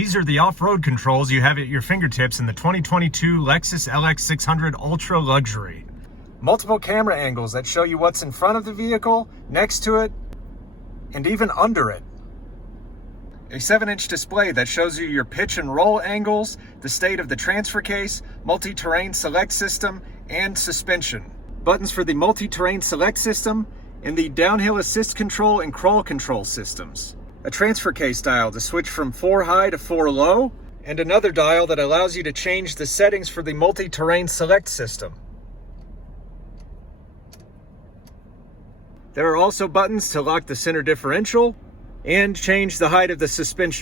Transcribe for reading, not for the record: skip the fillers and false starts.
These are the off-road controls you have at your fingertips in the 2022 Lexus LX600 Ultra Luxury. Multiple camera angles that show you what's in front of the vehicle, next to it, and even under it. A 7-inch display that shows you your pitch and roll angles, the state of the transfer case, multi-terrain select system, and suspension. Buttons for the multi-terrain select system, and the downhill assist control and crawl control systems. A transfer case dial to switch from 4 high to 4 low, and another dial that allows you to change the settings for the multi-terrain select system. There are also buttons to lock the center differential and change the height of the suspension.